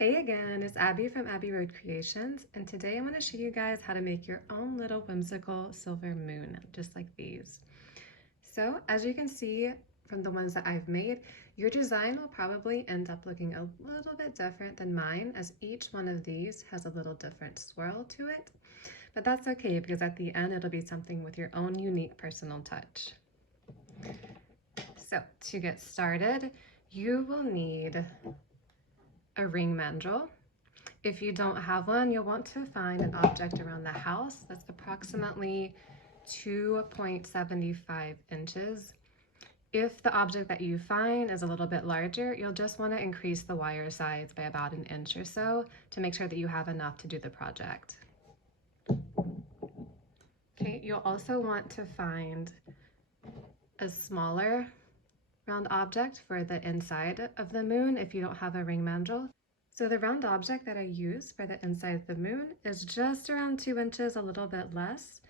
Hey again, it's Abby from Abbey Road Creations, and today I'm going to show you guys how to make your own little whimsical silver moon, just like these. So as you can see from the ones that I've made, your design will probably end up looking a little bit different than mine, as each one of these has a little different swirl to it. But that's okay, because at the end it'll be something with your own unique personal touch. So to get started, you will need a ring mandrel. If you don't have one, you'll want to find an object around the house that's approximately 2.75 inches. If the object that you find is a little bit larger, you'll just want to increase the wire size by about an inch or so to make sure that you have enough to do the project. Okay, you'll also want to find a smaller round object for the inside of the moon if you don't have a ring mandrel. So the round object that I use for the inside of the moon is just around 2 inches, a little bit less.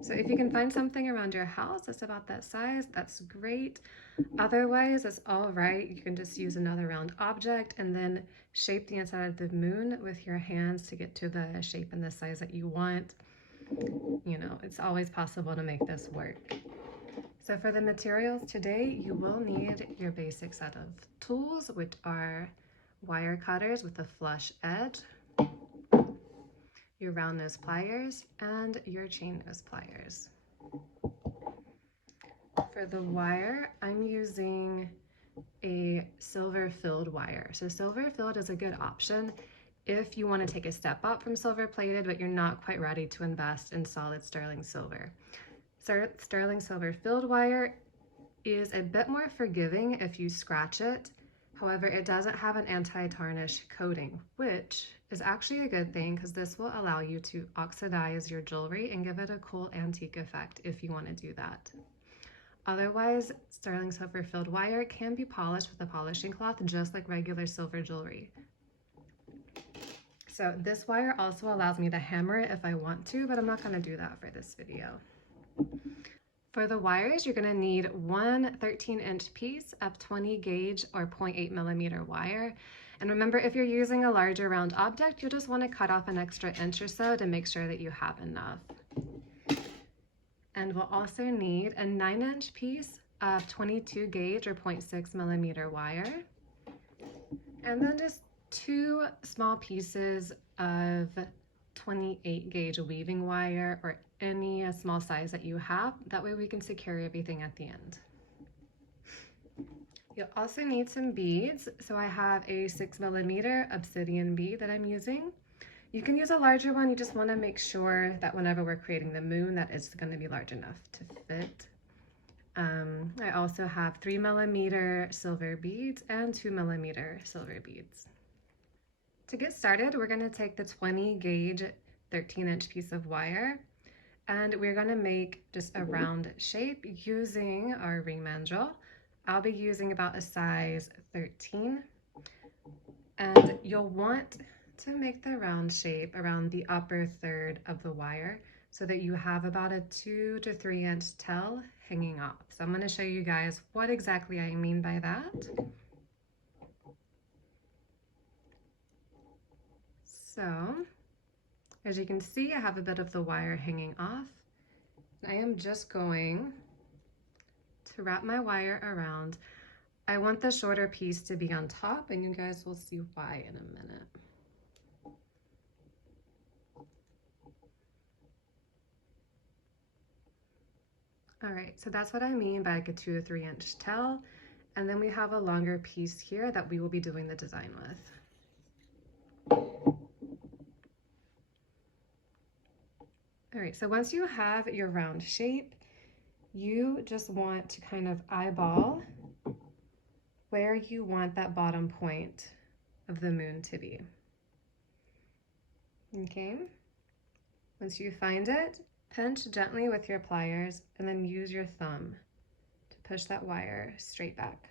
So if you can find something around your house that's about that size, that's great. Otherwise, it's all right. You can just use another round object and then shape the inside of the moon with your hands to get to the shape and the size that you want. You know, it's always possible to make this work. So for the materials today, you will need your basic set of tools, which are wire cutters with a flush edge, your round nose pliers, and your chain nose pliers. For the wire, I'm using a silver filled wire. So silver filled is a good option if you want to take a step up from silver plated, but you're not quite ready to invest in solid sterling silver. Sterling silver filled wire is a bit more forgiving if you scratch it. However, it doesn't have an anti-tarnish coating, which is actually a good thing because this will allow you to oxidize your jewelry and give it a cool antique effect if you want to do that. Otherwise, sterling silver filled wire can be polished with a polishing cloth just like regular silver jewelry. So this wire also allows me to hammer it if I want to, but I'm not going to do that for this video. For the wires, you're going to need one 13-inch piece of 20 gauge or 0.8 millimeter wire. And remember, if you're using a larger round object, you'll just want to cut off an extra inch or so to make sure that you have enough. And we'll also need a 9-inch piece of 22 gauge or 0.6 millimeter wire. And then just 2 small pieces of 28 gauge weaving wire or any small size that you have. That way we can secure everything at the end. You'll also need some beads. So I have a 6 millimeter obsidian bead that I'm using. You can use a larger one. You just want to make sure that whenever we're creating the moon that it's going to be large enough to fit. I also have 3 millimeter silver beads and 2 millimeter silver beads. To get started, we're going to take the 20 gauge 13-inch piece of wire and we're going to make just a round shape using our ring mandrel. I'll be using about a size 13, and you'll want to make the round shape around the upper third of the wire so that you have about a 2 to 3 inch tail hanging off. So I'm going to show you guys what exactly I mean by that. So as you can see, I have a bit of the wire hanging off. I am just going to wrap my wire around. I want the shorter piece to be on top, and you guys will see why in a minute. All right, so that's what I mean by like a 2 to 3 inch tail. And then we have a longer piece here that we will be doing the design with. All right, so once you have your round shape, you just want to kind of eyeball where you want that bottom point of the moon to be. Okay, once you find it, pinch gently with your pliers and then use your thumb to push that wire straight back.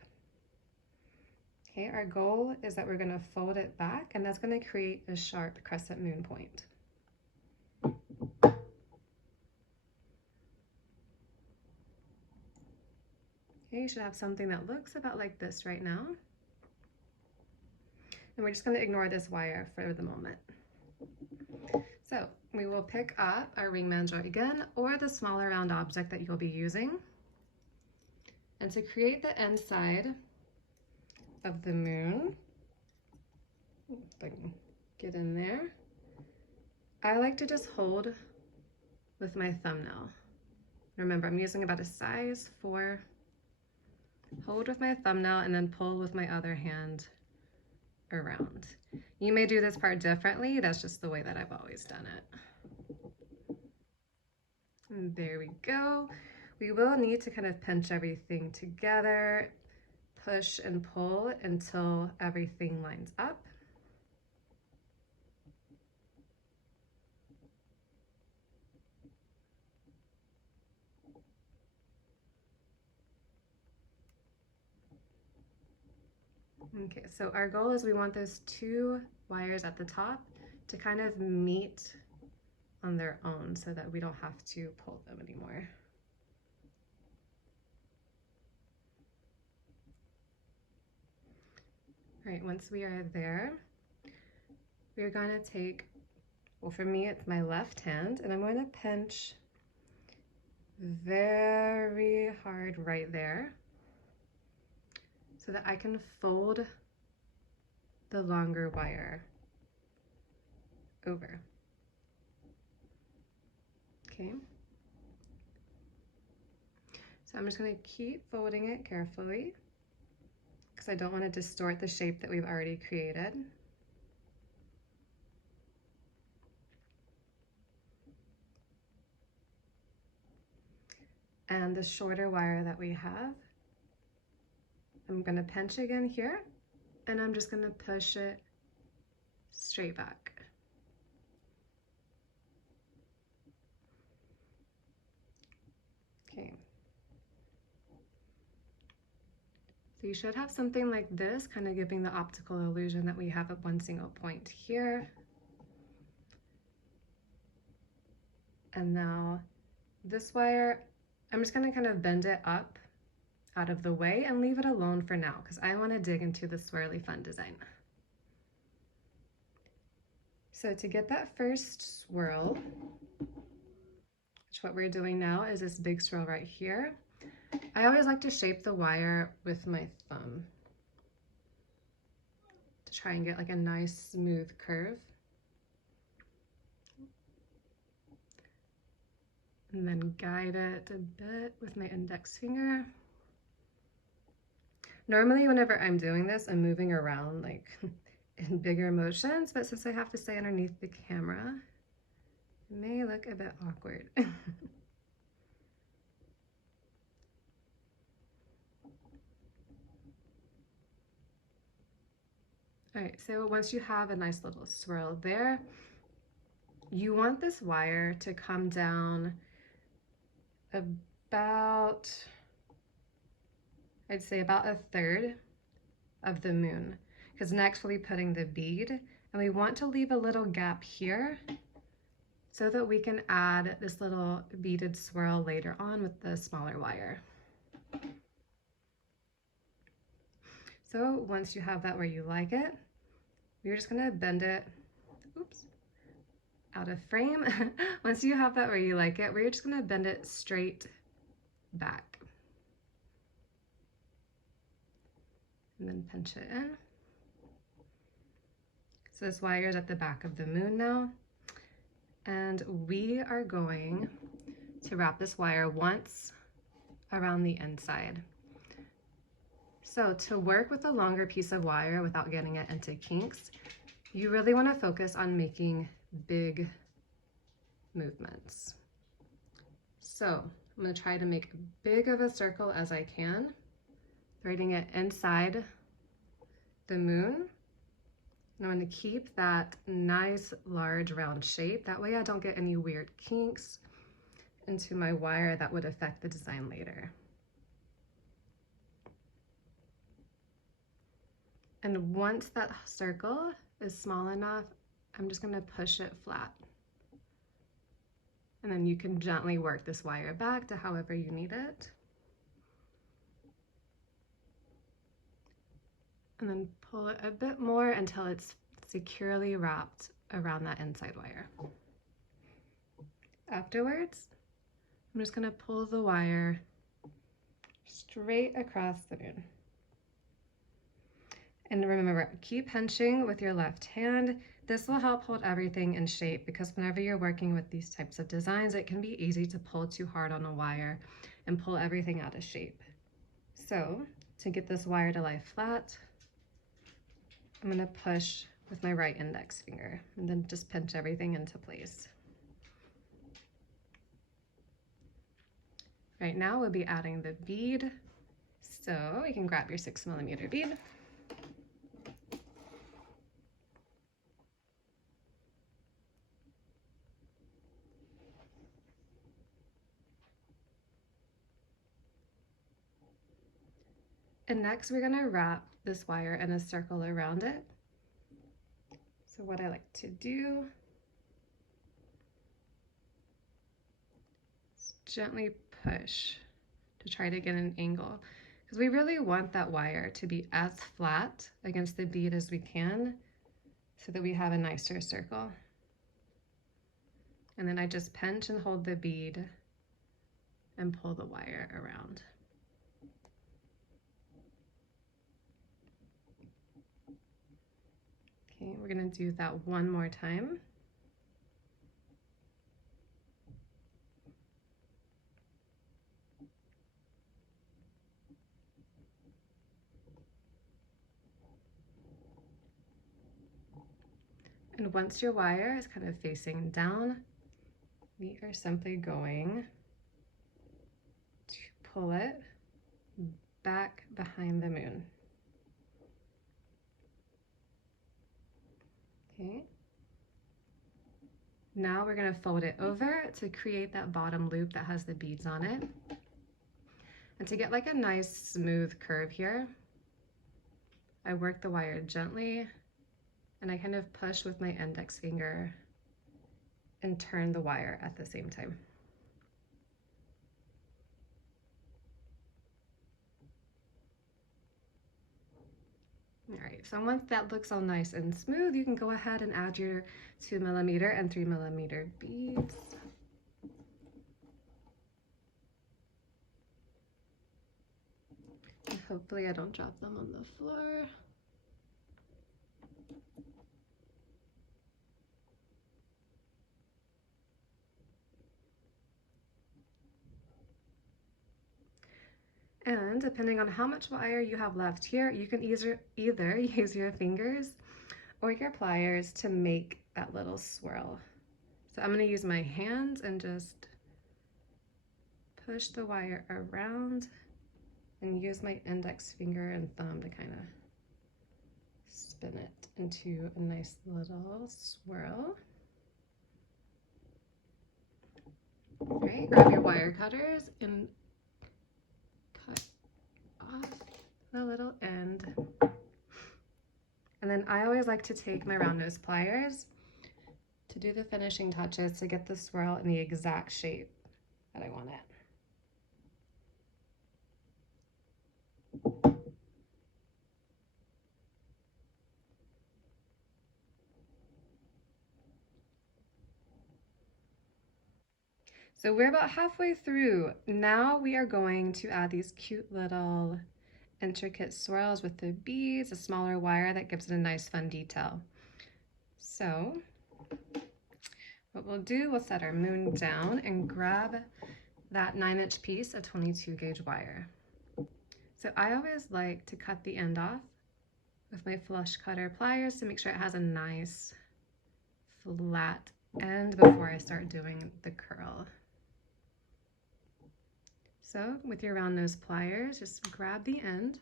Okay, our goal is that we're going to fold it back, and that's going to create a sharp crescent moon point. Okay, you should have something that looks about like this right now. And we're just going to ignore this wire for the moment. So we will pick up our ring mandrel again, or the smaller round object that you'll be using. And to create the inside of the moon, if I can get in there, I like to just hold with my thumbnail. Remember, I'm using about a size 4. Hold with my thumbnail and then pull with my other hand around. You may do this part differently. That's just the way that I've always done it. And there we go. We will need to kind of pinch everything together, push and pull until everything lines up. Okay, so our goal is we want those 2 wires at the top to kind of meet on their own so that we don't have to pull them anymore. All right, once we are there, we're going to take, well, for me, it's my left hand, and I'm going to pinch very hard right there so that I can fold the longer wire over. Okay. So I'm just going to keep folding it carefully because I don't want to distort the shape that we've already created. And the shorter wire that we have, I'm going to pinch again here, and I'm just going to push it straight back. Okay. So you should have something like this, kind of giving the optical illusion that we have at one single point here. And now this wire, I'm just going to kind of bend it up out of the way and leave it alone for now because I want to dig into the swirly fun design. So to get that first swirl, which what we're doing now is this big swirl right here, I always like to shape the wire with my thumb to try and get like a nice smooth curve. And then guide it a bit with my index finger. Normally, whenever I'm doing this, I'm moving around like in bigger motions, but since I have to stay underneath the camera, it may look a bit awkward. All right, so once you have a nice little swirl there, you want this wire to come down about, I'd say about 1/3 of the moon, because next we'll be putting the bead, and we want to leave a little gap here so that we can add this little beaded swirl later on with the smaller wire. So once you have that where you like it, we're just gonna bend it, oops, out of frame. Once you have that where you like it, we're just gonna bend it straight back. And then pinch it in. So this wire is at the back of the moon now. And we are going to wrap this wire once around the inside. So to work with a longer piece of wire without getting it into kinks, you really want to focus on making big movements. So I'm going to try to make as big of a circle as I can, threading it inside the moon. And I'm going to keep that nice large round shape. That way I don't get any weird kinks into my wire that would affect the design later. And once that circle is small enough, I'm just going to push it flat. And then you can gently work this wire back to however you need it. and then pull it a bit more until it's securely wrapped around that inside wire. Afterwards, I'm just going to pull the wire straight across the moon. And remember, keep pinching with your left hand. This will help hold everything in shape, because whenever you're working with these types of designs, it can be easy to pull too hard on a wire and pull everything out of shape. So to get this wire to lie flat, I'm going to push with my right index finger and then just pinch everything into place. Right now we'll be adding the bead. So you can grab your 6mm bead. And next we're going to wrap this wire in a circle around it. So what I like to do is gently push to try to get an angle, because we really want that wire to be as flat against the bead as we can so that we have a nicer circle. And then I just pinch and hold the bead and pull the wire around. Okay, we're going to do that one more time. And once your wire is kind of facing down, we are simply going to pull it back behind the moon. Okay. Now we're going to fold it over to create that bottom loop that has the beads on it. And to get like a nice smooth curve here, I work the wire gently and I kind of push with my index finger and turn the wire at the same time. All right, so once that looks all nice and smooth, you can go ahead and add your 2mm and 3mm beads. And hopefully I don't drop them on the floor. And depending on how much wire you have left here, you can either use your fingers or your pliers to make that little swirl. So I'm going to use my hands and just push the wire around and use my index finger and thumb to kind of spin it into a nice little swirl. All right, grab your wire cutters and cut off the little end. And then I always like to take my round nose pliers to do the finishing touches to get the swirl in the exact shape that I want it. So we're about halfway through. Now we are going to add these cute little intricate swirls with the beads, a smaller wire that gives it a nice fun detail. So what we'll do, we'll set our moon down and grab that 9-inch piece of 22 gauge wire. So I always like to cut the end off with my flush cutter pliers to make sure it has a nice flat end before I start doing the curl. So with your round nose pliers, just grab the end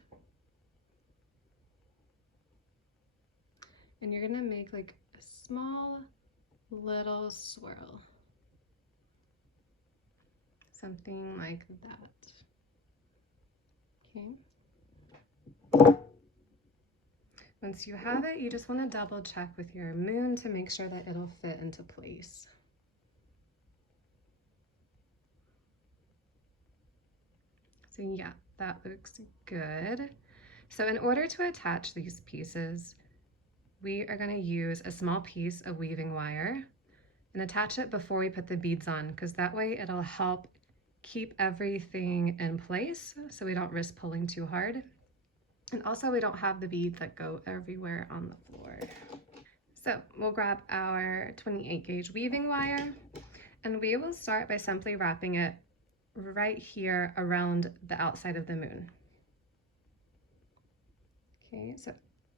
and you're gonna make like a small little swirl. Something like that. Okay. Once you have it, you just want to double check with your moon to make sure that it'll fit into place. So yeah, that looks good. So in order to attach these pieces, we are going to use a small piece of weaving wire and attach it before we put the beads on, because that way it'll help keep everything in place so we don't risk pulling too hard. And also we don't have the beads that go everywhere on the floor. So we'll grab our 28 gauge weaving wire and we will start by simply wrapping it right here around the outside of the moon. Okay, so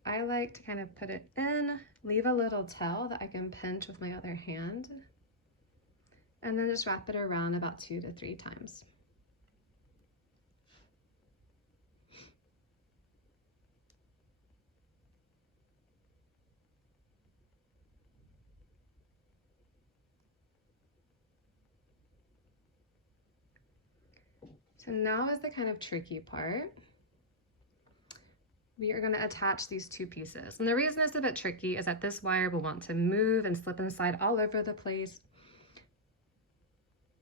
I like to kind of put it in, leave a little tail that I can pinch with my other hand, and then just wrap it around about 2 to 3 times. So now is the kind of tricky part. We are going to attach these 2 pieces. And the reason it's a bit tricky is that this wire will want to move and slip and slide all over the place.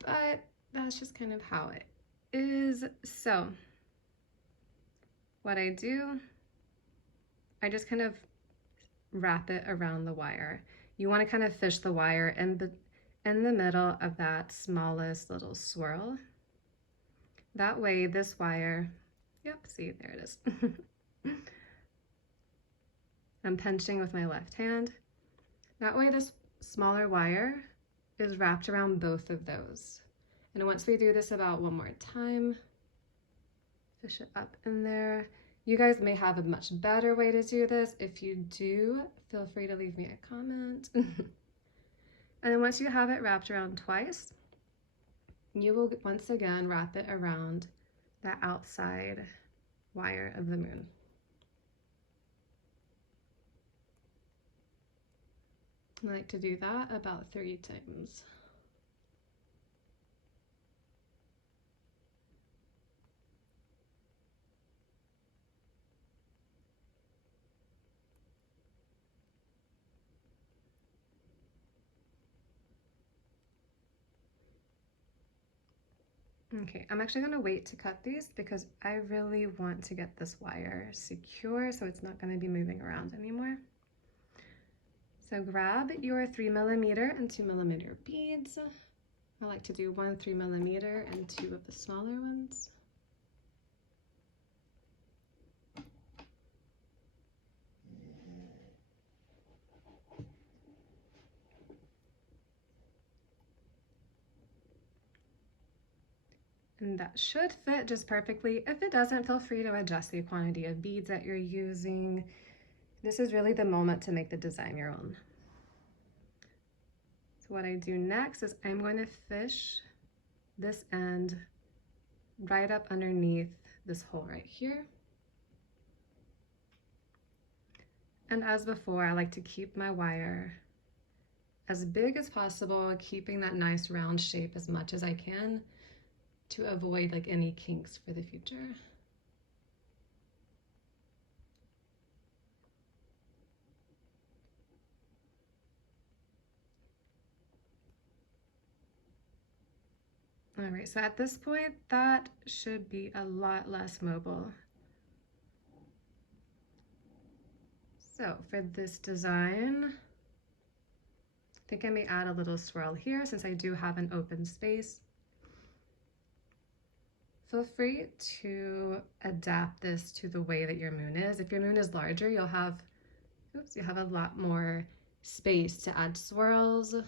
But that's just kind of how it is. So what I do, I just kind of wrap it around the wire. You want to kind of fish the wire in the middle of that smallest little swirl. That way this wire, yep, see, there it is. I'm pinching with my left hand. That way this smaller wire is wrapped around both of those. And once we do this about 1 more time, fish it up in there. You guys may have a much better way to do this. If you do, feel free to leave me a comment. And then once you have it wrapped around twice, you will once again wrap it around that outside wire of the moon. I like to do that about 3 times. Okay, I'm actually going to wait to cut these because I really want to get this wire secure so it's not going to be moving around anymore. So grab your 3mm and 2mm beads. I like to do 1 3mm and 2 of the smaller ones. And that should fit just perfectly. If it doesn't, feel free to adjust the quantity of beads that you're using. This is really the moment to make the design your own. So what I do next is I'm going to fish this end right up underneath this hole right here. And as before, I like to keep my wire as big as possible, keeping that nice round shape as much as I can to avoid like any kinks for the future. All right, so at this point, that should be a lot less mobile. So for this design, I think I may add a little swirl here since I do have an open space. Feel free to adapt this to the way that your moon is. If your moon is larger, you'll have a lot more space to add swirls. So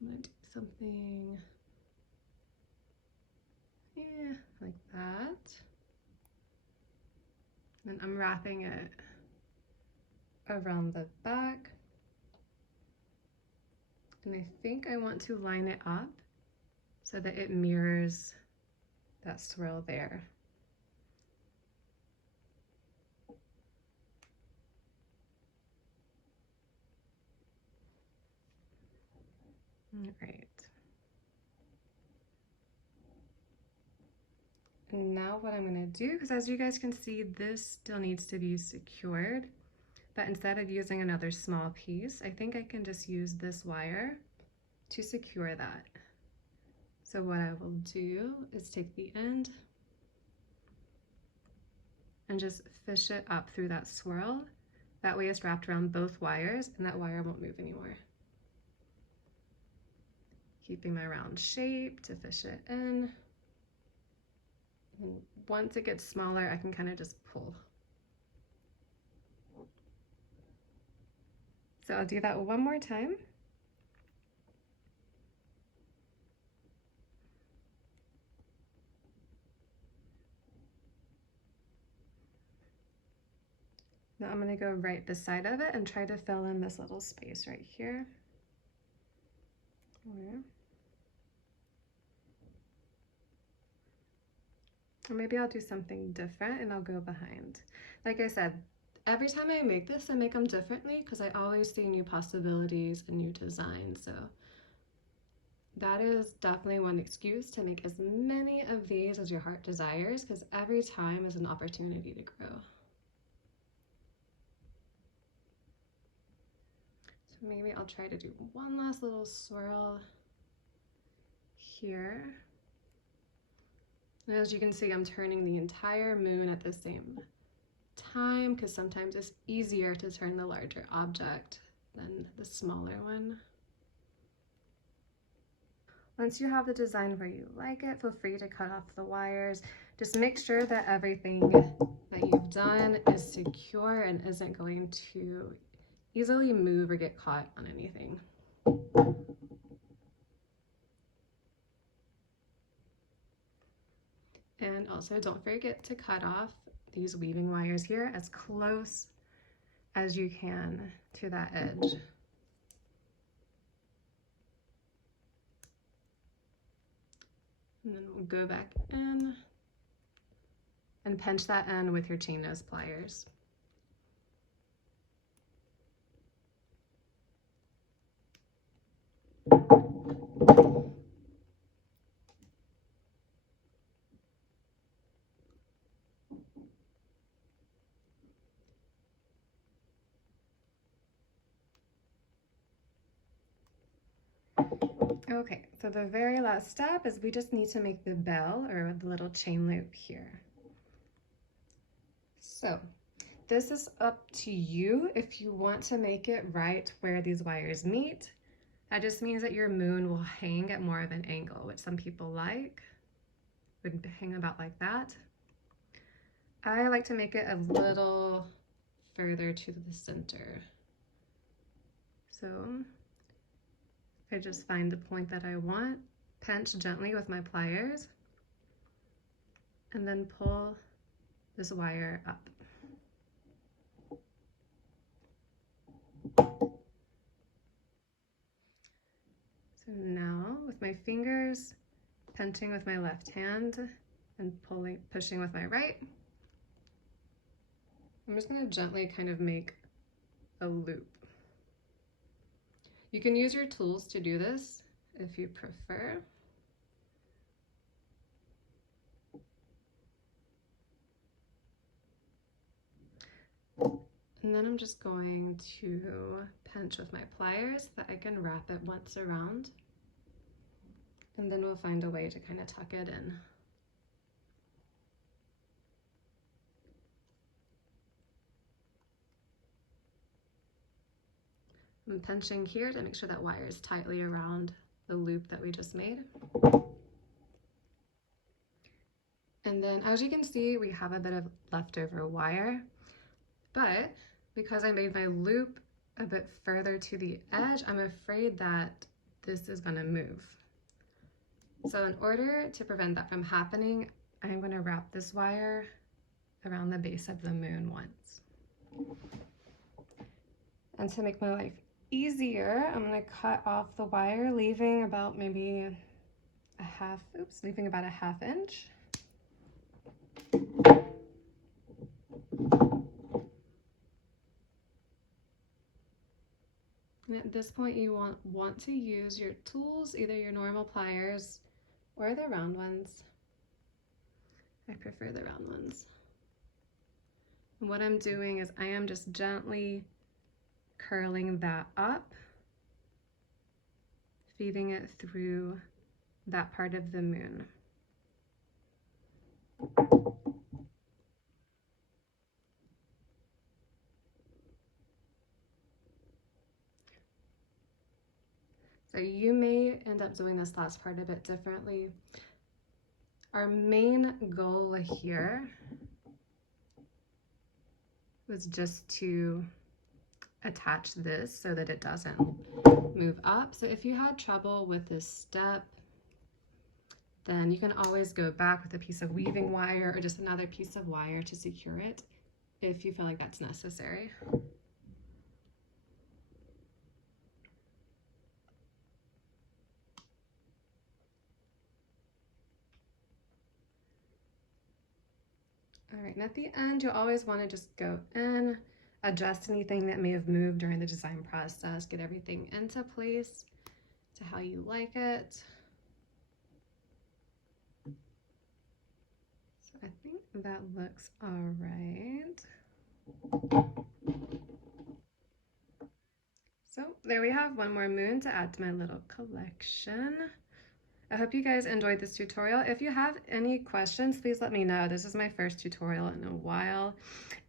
I'm gonna do something, yeah, like that. And I'm wrapping it around the back. And I think I want to line it up so that it mirrors that swirl there. All right. And now what I'm gonna do, because as you guys can see, this still needs to be secured, but instead of using another small piece, I think I can just use this wire to secure that. So what I will do is take the end and just fish it up through that swirl. That way it's wrapped around both wires and that wire won't move anymore. Keeping my round shape to fish it in. And once it gets smaller, I can kind of just pull. So I'll do that one more time. Now I'm going to go right beside of it and try to fill in this little space right here. Or maybe I'll do something different and I'll go behind. Like I said, every time I make this, I make them differently because I always see new possibilities and new designs. So that is definitely one excuse to make as many of these as your heart desires, because every time is an opportunity to grow. So maybe I'll try to do one last little swirl here. And as you can see, I'm turning the entire moon at the same time because sometimes it's easier to turn the larger object than the smaller one. Once you have the design where you like it, feel free to cut off the wires. Just make sure that everything that you've done is secure and isn't going to easily move or get caught on anything. And also don't forget to cut off these weaving wires here as close as you can to that edge. And then we'll go back in and pinch that end with your chain nose pliers. Okay, so the very last step is we just need to make the bell or the little chain loop here. So this is up to you if you want to make it right where these wires meet. That just means that your moon will hang at more of an angle, which some people like. Would hang about like that. I like to make it a little further to the center. So I just find the point that I want, pinch gently with my pliers, and then pull this wire up. So now with my fingers, pinching with my left hand and pushing with my right, I'm just going to gently kind of make a loop. You can use your tools to do this if you prefer. And then I'm just going to pinch with my pliers so that I can wrap it once around. And then we'll find a way to kind of tuck it in. I'm pinching here to make sure that wire is tightly around the loop that we just made. And then as you can see, we have a bit of leftover wire, but because I made my loop a bit further to the edge, I'm afraid that this is gonna move. So in order to prevent that from happening, I'm gonna wrap this wire around the base of the moon once. And to make my life easier, I'm gonna cut off the wire, leaving about maybe leaving about a half inch. And at this point, you want to use your tools, either your normal pliers or the round ones. I prefer the round ones. And what I'm doing is I am just gently curling that up, feeding it through that part of the moon. So you may end up doing this last part a bit differently. Our main goal here was just to attach this so that it doesn't move up. So if you had trouble with this step, then you can always go back with a piece of weaving wire or just another piece of wire to secure it if you feel like that's necessary. All right, and at the end, you'll always want to just go in, adjust anything that may have moved during the design process, get everything into place to how you like it. So I think that looks all right. So there we have one more moon to add to my little collection. I hope you guys enjoyed this tutorial. If you have any questions, please let me know. This is my first tutorial in a while,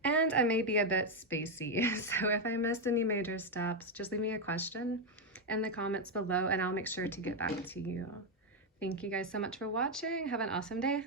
and I may be a bit spacey. So if I missed any major steps, just leave me a question in the comments below, and I'll make sure to get back to you. Thank you guys so much for watching. Have an awesome day.